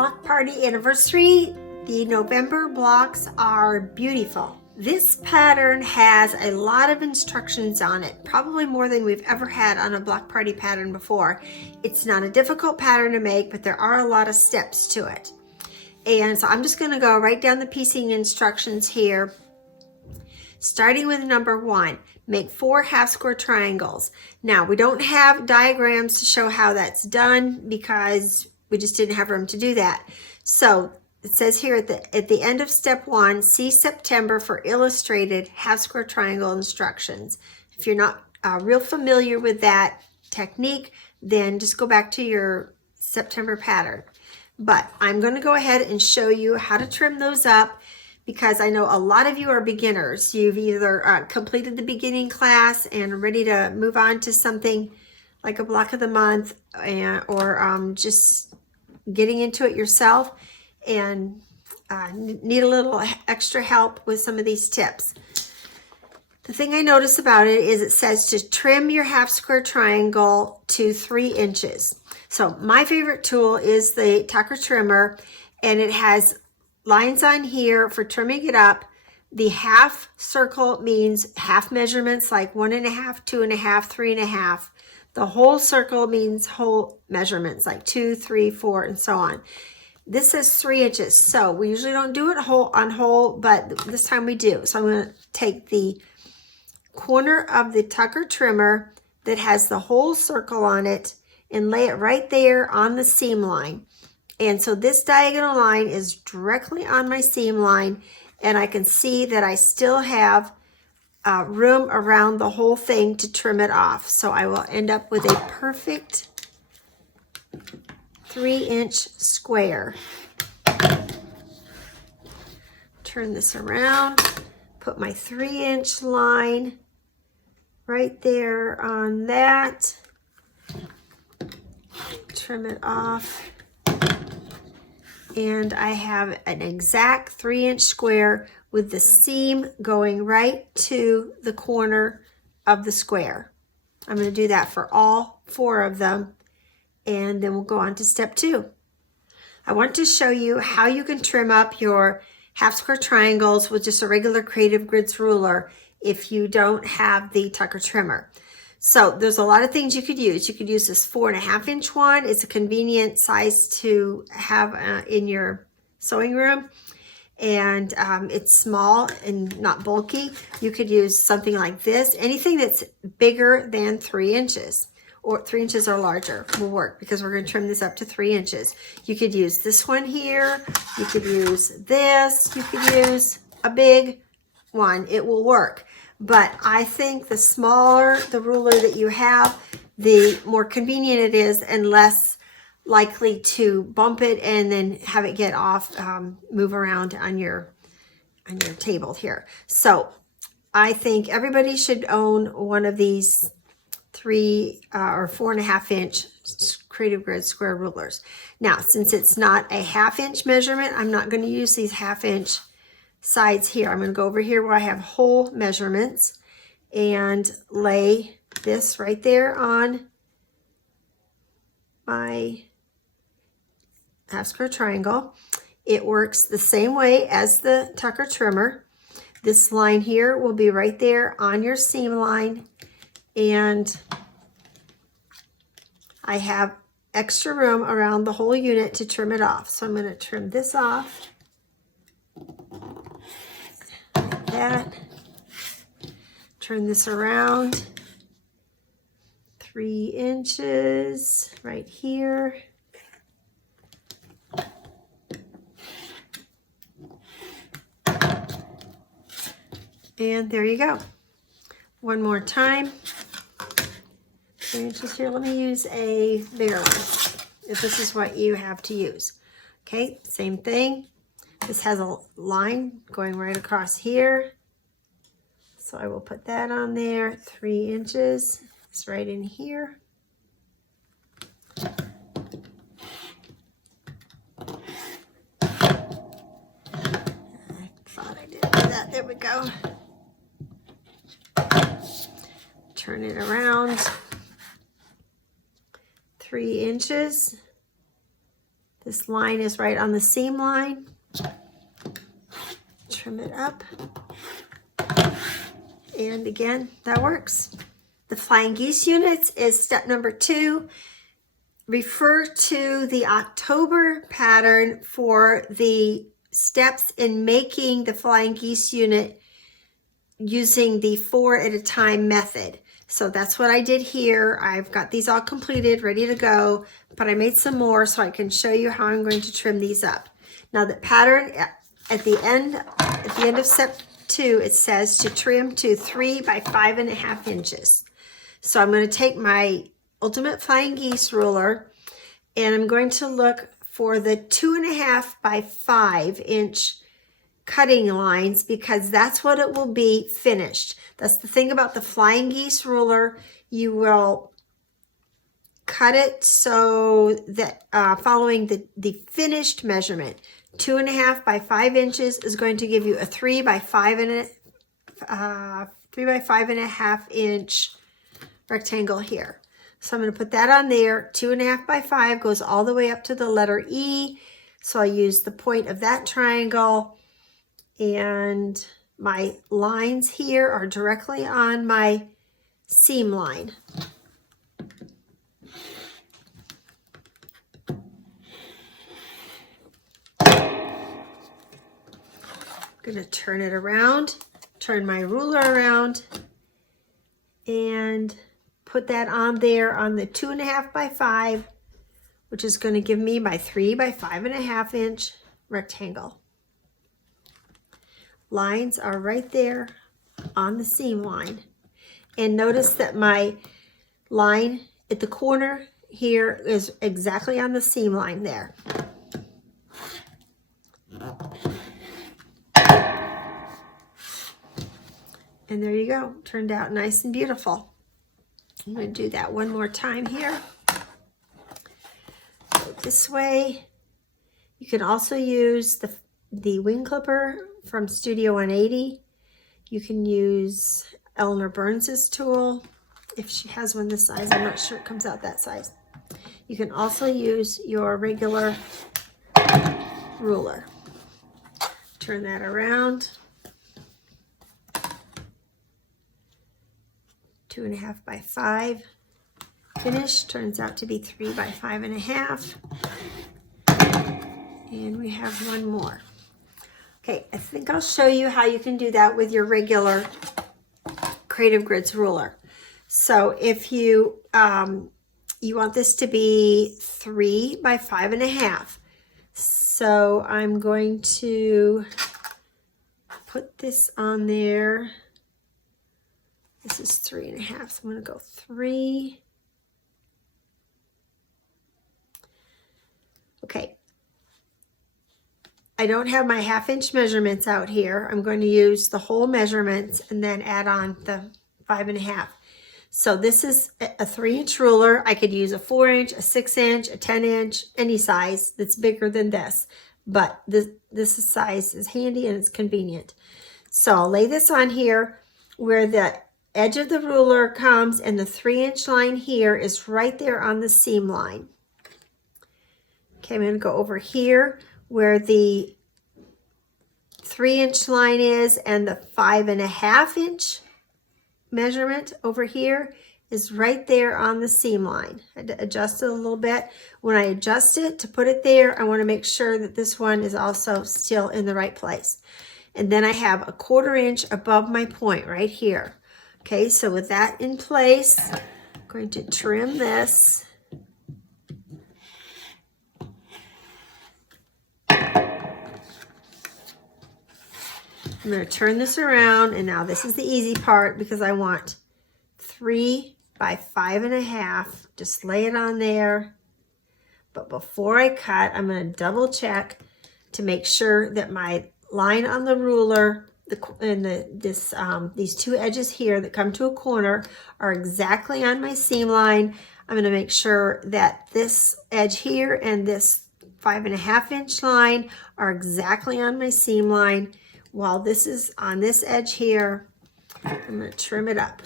block party anniversary. The November blocks are beautiful. This pattern has a lot of instructions on it, probably more than we've ever had on a block party pattern before. It's not a difficult pattern to make, but there are a lot of steps to it. And so I'm just going to go right down the piecing instructions here. Starting with number 1, make 4 half square triangles. Now, we don't have diagrams to show how that's done because we just didn't have room to do that. So it says here at the end of step 1, see September for illustrated half square triangle instructions. If you're not real familiar with that technique, then just go back to your September pattern. But I'm going to go ahead and show you how to trim those up, because I know a lot of you are beginners. You've either completed the beginning class and are ready to move on to something like a block of the month, or just getting into it yourself and need a little extra help with some of these tips. The thing I notice about it is it says to trim your half square triangle to 3 inches. So my favorite tool is the Tucker trimmer, and it has lines on here for trimming it up. The half circle means half measurements like 1.5, 2.5, 3.5. The whole circle means whole measurements like 2, 3, 4, and so on. This says 3 inches. So we usually don't do it on whole, but this time we do. So I'm going to take the corner of the Tucker trimmer that has the whole circle on it and lay it right there on the seam line. And so this diagonal line is directly on my seam line, and I can see that I still have room around the whole thing to trim it off. So I will end up with a perfect 3-inch square. Turn this around, put my 3-inch line right there on that. Trim it off, and I have an exact 3-inch square with the seam going right to the corner of the square. I'm going to do that for all 4 of them, and then we'll go on to step 2. I want to show you how you can trim up your half square triangles with just a regular Creative Grids ruler if you don't have the Tucker trimmer. So there's a lot of things you could use. You could use this 4.5-inch one. It's a convenient size to have in your sewing room. And it's small and not bulky. You could use something like this. Anything that's bigger than 3 inches or 3 inches or larger will work, because we're going to trim this up to 3 inches. You could use this one here. You could use this. You could use a big one. It will work. But I think the smaller the ruler that you have, the more convenient it is and less likely to bump it and then have it get off, move around on your table here. So I think everybody should own one of these 3 or 4.5-inch Creative Grid square rulers. Now, since it's not a 1/2-inch measurement, I'm not going to use these 1/2-inch sides here. I'm going to go over here where I have whole measurements and lay this right there on my half square triangle. It works the same way as the Tucker trimmer. This line here will be right there on your seam line, and I have extra room around the whole unit to trim it off. So I'm going to trim this off. That. Turn this around 3 inches right here. And there you go. One more time. 3 inches here. Let me use a bigger one if this is what you have to use. Okay, same thing. This has a line going right across here. So I will put that on there. 3 inches. It's right in here. I thought I did that. There we go. Turn it around 3 inches. This line is right on the seam line. Trim it up. And again, that works. The flying geese units is step number 2. Refer to the October pattern for the steps in making the flying geese unit using the 4 at a time method. So that's what I did here. I've got these all completed, ready to go, but I made some more so I can show you how I'm going to trim these up. Now the pattern at the end of step 2, it says to trim to 3 by 5.5 inches. So I'm going to take my Ultimate Flying Geese ruler and I'm going to look for the 2.5 by 5 inch cutting lines because that's what it will be finished. That's the thing about the Flying Geese ruler. You will cut it so that following the finished measurement. 2.5 by 5 inches is going to give you a 3 by 5.5 inch rectangle here. So I'm going to put that on there. 2.5 by 5 goes all the way up to the letter E. So I use the point of that triangle, and my lines here are directly on my seam line. I'm going to turn it around, turn my ruler around, and put that on there on the 2.5 by 5, which is going to give me my 3 by 5.5 inch rectangle. Lines are right there on the seam line. And notice that my line at the corner here is exactly on the seam line there. And there you go, turned out nice and beautiful. I'm going to do that one more time here. Go this way. You can also use the wing clipper from Studio 180. You can use Eleanor Burns's tool if she has one this size. I'm not sure it comes out that size. You can also use your regular ruler. Turn that around. 2.5 by 5 finish turns out to be 3 by 5.5, and we have one more. Okay, I think I'll show you how you can do that with your regular Creative Grids ruler. So if you you want this to be 3 by 5.5, so I'm going to put this on there. This is 3.5, so I'm going to go 3. Okay. I don't have my 1/2 inch measurements out here. I'm going to use the whole measurements and then add on the 5.5. So this is a 3-inch ruler. I could use a 4-inch, a 6-inch, a 10-inch, any size that's bigger than this. But this size is handy and it's convenient. So I'll lay this on here where the edge of the ruler comes, and the 3-inch line here is right there on the seam line. Okay, I'm going to go over here where the 3-inch line is, and the 5.5 inch measurement over here is right there on the seam line. I had to adjust it a little bit. When I adjust it to put it there, I want to make sure that this one is also still in the right place. And then I have a 1/4 inch above my point right here. Okay, so with that in place, I'm going to trim this. I'm going to turn this around, and now this is the easy part because I want 3 by 5.5. Just lay it on there. But before I cut, I'm going to double check to make sure that my line on the ruler these two edges here that come to a corner are exactly on my seam line. I'm going to make sure that this edge here and this 5.5 inch line are exactly on my seam line. While this is on this edge here, I'm going to trim it up.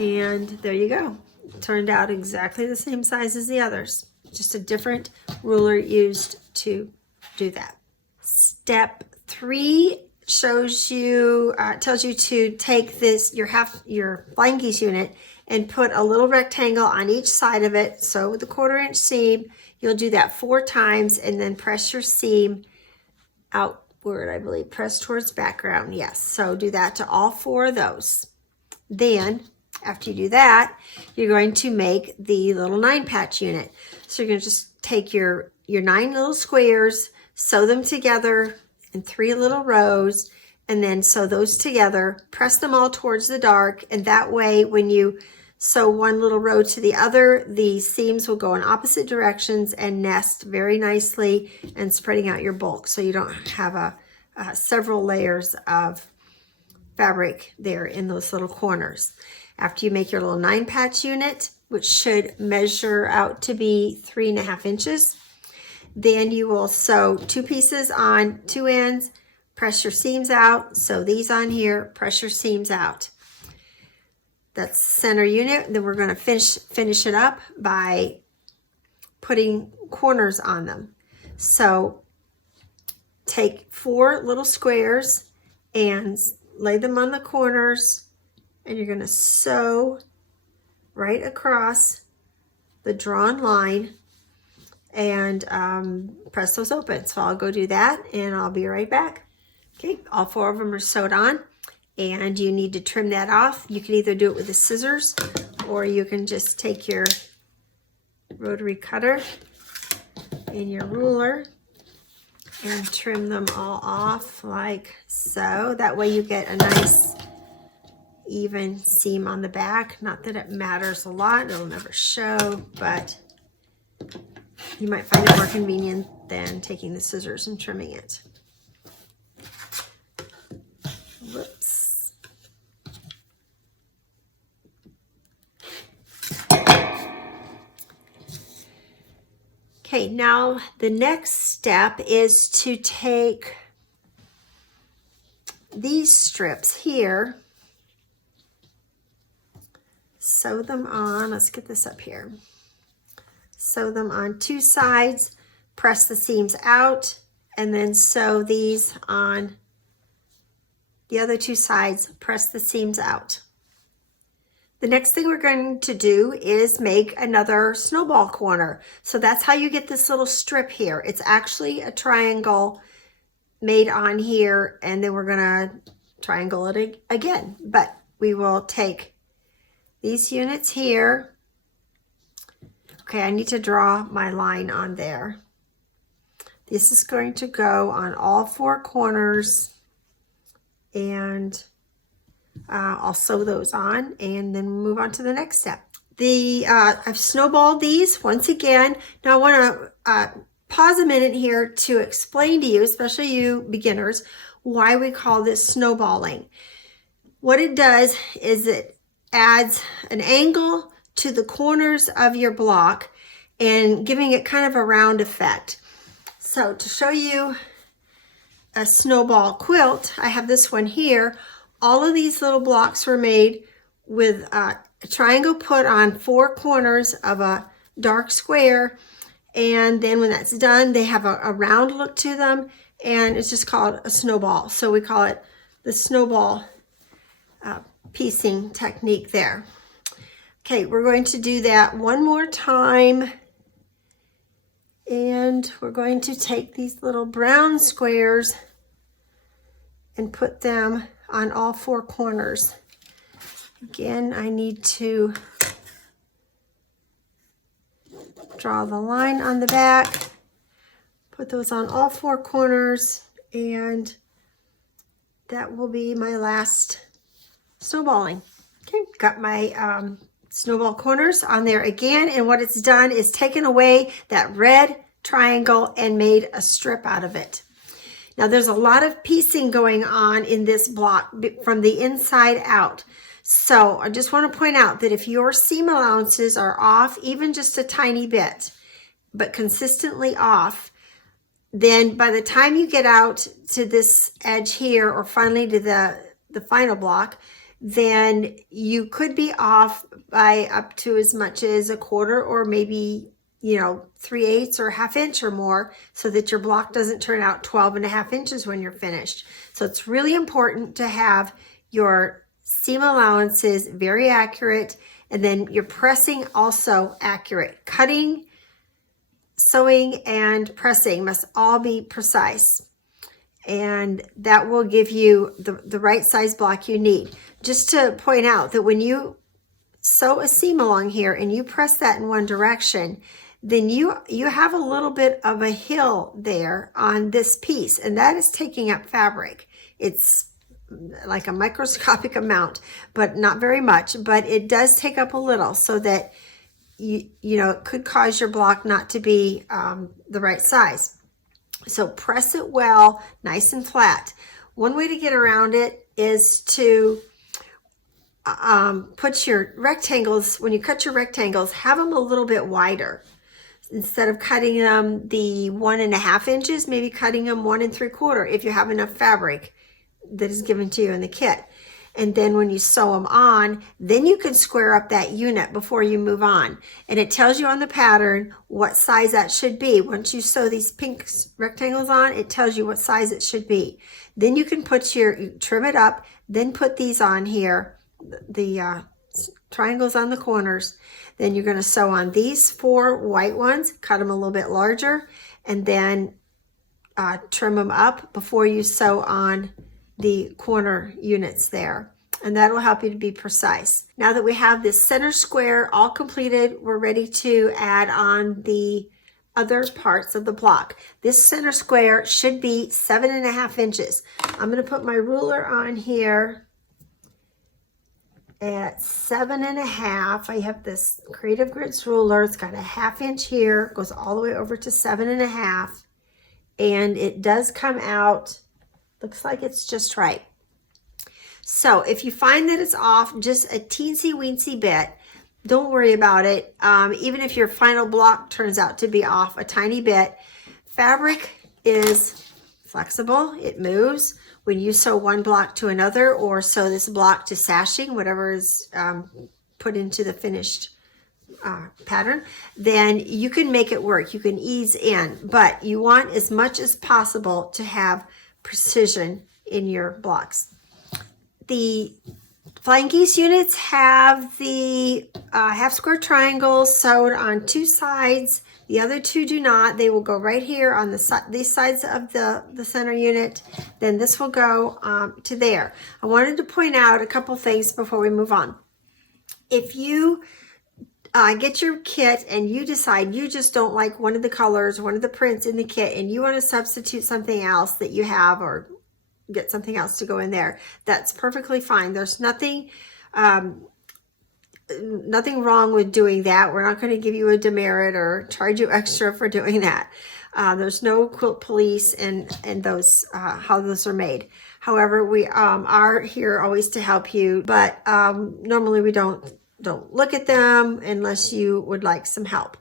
And there you go. turned out exactly the same size as the others. Just a different ruler used to do that. Step 3 shows you, tells you to take this, your flying geese unit, and put a little rectangle on each side of it. So with the 1/4 inch seam, you'll do that 4 times and then press your seam outward, I believe. Press towards background, yes. So do that to all 4 of those. Then, after you do that, you're going to make the little 9-patch unit. So you're going to just take your 9 little squares, sew them together in 3 little rows, and then sew those together, press them all towards the dark, and that way when you sew one little row to the other, the seams will go in opposite directions and nest very nicely and spreading out your bulk, so you don't have several layers of fabric there in those little corners. After you make your little 9-patch unit, which should measure out to be 3.5 inches, then you will sew 2 pieces on 2 ends, press your seams out, sew these on here, press your seams out. That's the center unit. Then we're going to finish it up by putting corners on them. So take 4 little squares and lay them on the corners, and you're going to sew right across the drawn line and press those open. So I'll go do that and I'll be right back. Okay, all 4 of them are sewed on, and you need to trim that off. You can either do it with the scissors, or you can just take your rotary cutter and your ruler and trim them all off like so. That way you get a nice even seam on the back. Not that it matters a lot, it'll never show, but you might find it more convenient than taking the scissors and trimming it. Whoops. Okay, now the next step is to take these strips here, sew them on. Let's get this up here. Sew them on 2 sides, press the seams out, and then sew these on the other 2 sides, press the seams out. The next thing we're going to do is make another snowball corner. So that's how you get this little strip here. It's actually a triangle made on here, and then we're gonna triangle it again. But we will take these units here. Okay, I need to draw my line on there. This is going to go on all 4 corners, and I'll sew those on and then move on to the next step. I've snowballed these once again. Now I want to pause a minute here to explain to you, especially you beginners, why we call this snowballing. What it does is it adds an angle to the corners of your block and giving it kind of a round effect. So to show you a snowball quilt, I have this one here. All of these little blocks were made with a triangle put on 4 corners of a dark square, and then when that's done, they have a round look to them, and it's just called a snowball. So we call it the snowball piecing technique there. Okay, we're going to do that one more time, and we're going to take these little brown squares and put them on all 4 corners. Again, I need to draw the line on the back, put those on all 4 corners, and that will be my last snowballing. Okay, got my snowball corners on there again, and what it's done is taken away that red triangle and made a strip out of it. Now there's a lot of piecing going on in this block from the inside out. So I just want to point out that if your seam allowances are off even just a tiny bit, but consistently off, then by the time you get out to this edge here, or finally to the final block, then you could be off by up to as much as a quarter, or maybe, you know, 3/8 or 1/2 inch or more, so that your block doesn't turn out 12.5 inches when you're finished. So it's really important to have your seam allowances very accurate, and then your pressing also accurate. Cutting, sewing, and pressing must all be precise, and that will give you the right size block you need. Just to point out that when you sew a seam along here and you press that in one direction, then you have a little bit of a hill there on this piece, and that is taking up fabric. It's like a microscopic amount, but not very much, but it does take up a little, so that you know, it could cause your block not to be the right size. So press it well, nice and flat. One way to get around it is to put your rectangles, when you cut your rectangles, have them a little bit wider. Instead of cutting them the 1.5 inches, maybe cutting them 1 3/4 if you have enough fabric that is given to you in the kit. And then when you sew them on, then you can square up that unit before you move on. And it tells you on the pattern what size that should be. Once you sew these pink rectangles on, it tells you what size it should be. Then you can put you trim it up, then put these on here, the triangles on the corners. Then you're going to sew on these 4 white ones, cut them a little bit larger, and then trim them up before you sew on the corner units there, and that will help you to be precise. Now that we have this center square all completed, we're ready to add on the other parts of the block. This center square should be 7.5 inches. I'm going to put my ruler on here at 7.5. I have this Creative Grits ruler. It's got a 1/2 inch here, goes all the way over to 7.5, and it does come out, looks like it's just right. So if you find that it's off just a teensy weensy bit, don't worry about it. Even if your final block turns out to be off a tiny bit, fabric is flexible, it moves. When you sew one block to another, or sew this block to sashing, whatever is put into the finished pattern, then you can make it work. You can ease in, but you want as much as possible to have precision in your blocks. The Flying Geese units have the half square triangles sewed on 2 sides. The other 2 do not. They will go right here on these sides of the center unit. Then this will go to there. I wanted to point out a couple things before we move on. If you get your kit and you decide you just don't like one of the colors, one of the prints in the kit, and you want to substitute something else that you have, or get something else to go in there, that's perfectly fine. There's nothing wrong with doing that. We're not going to give you a demerit or charge you extra for doing that. There's no quilt police and those how those are made. However, we are here always to help you, but normally we don't look at them unless you would like some help.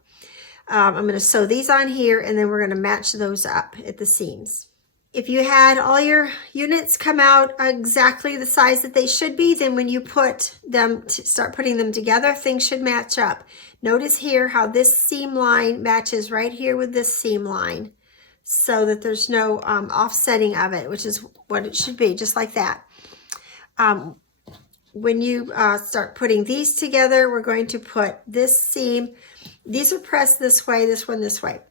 I'm going to sew these on here, and then we're going to match those up at the seams. If you had all your units come out exactly the size that they should be, then when you put them, start putting them together, things should match up. Notice here how this seam line matches right here with this seam line, so that there's no offsetting of it, which is what it should be, just like that. When you start putting these together, we're going to put this seam, these are pressed this way, this one this way.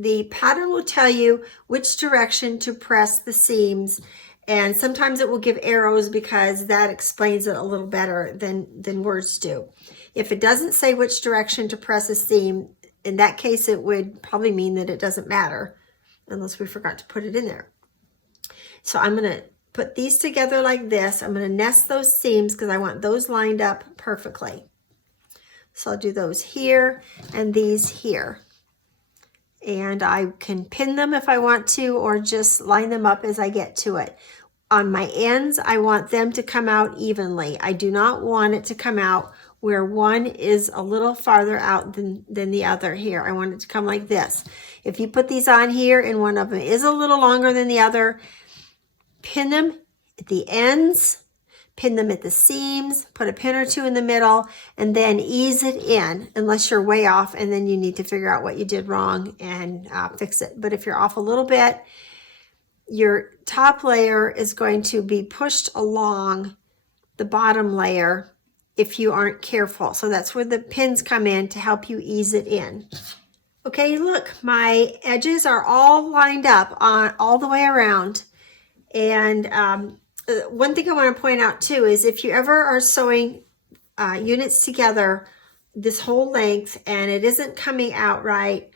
The pattern will tell you which direction to press the seams, and sometimes it will give arrows because that explains it a little better than words do. If it doesn't say which direction to press a seam, in that case it would probably mean that it doesn't matter unless we forgot to put it in there. So I'm going to put these together like this. I'm going to nest those seams because I want those lined up perfectly. So I'll do those here and these here. And I can pin them if I want to, or just line them up as I get to it. On my ends, I want them to come out evenly. I do not want it to come out where one is a little farther out than the other here. I want it to come like this. If you put these on here and one of them is a little longer than the other, pin them at the ends, pin them at the seams, put a pin or two in the middle, and then ease it in unless you're way off, and then you need to figure out what you did wrong and fix it. But if you're off a little bit, your top layer is going to be pushed along the bottom layer if you aren't careful. So that's where the pins come in to help you ease it in. Okay, look, my edges are all lined up on all the way around. And one thing I want to point out too is if you ever are sewing units together this whole length and it isn't coming out right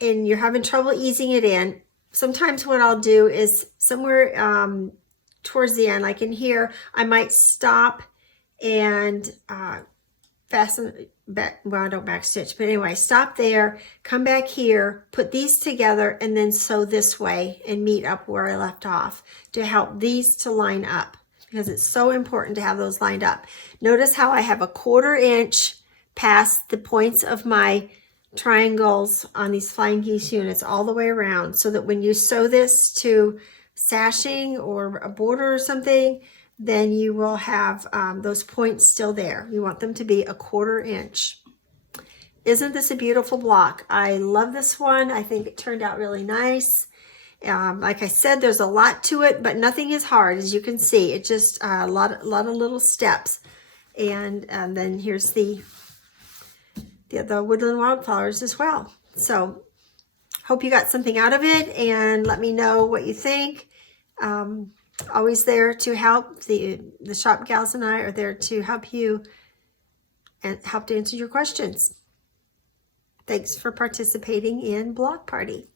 and you're having trouble easing it in, sometimes what I'll do is somewhere towards the end, like in here, I might stop and fasten back. Well, I don't back stitch, but anyway, stop there, come back here, put these together, and then sew this way and meet up where I left off to help these to line up, because it's so important to have those lined up. Notice how I have a 1/4 inch past the points of my triangles on these flying geese units all the way around, so that when you sew this to sashing or a border or something, then you will have those points still there. You want them to be a 1/4 inch. Isn't this a beautiful block? I love this one. I think it turned out really nice. Like I said, there's a lot to it, but nothing is hard, as you can see. It's just a lot of little steps. And then here's the woodland wildflowers as well. So hope you got something out of it, and let me know what you think. Always there to help. The shop gals and I are there to help you and help to answer your questions. Thanks for participating in Block Party.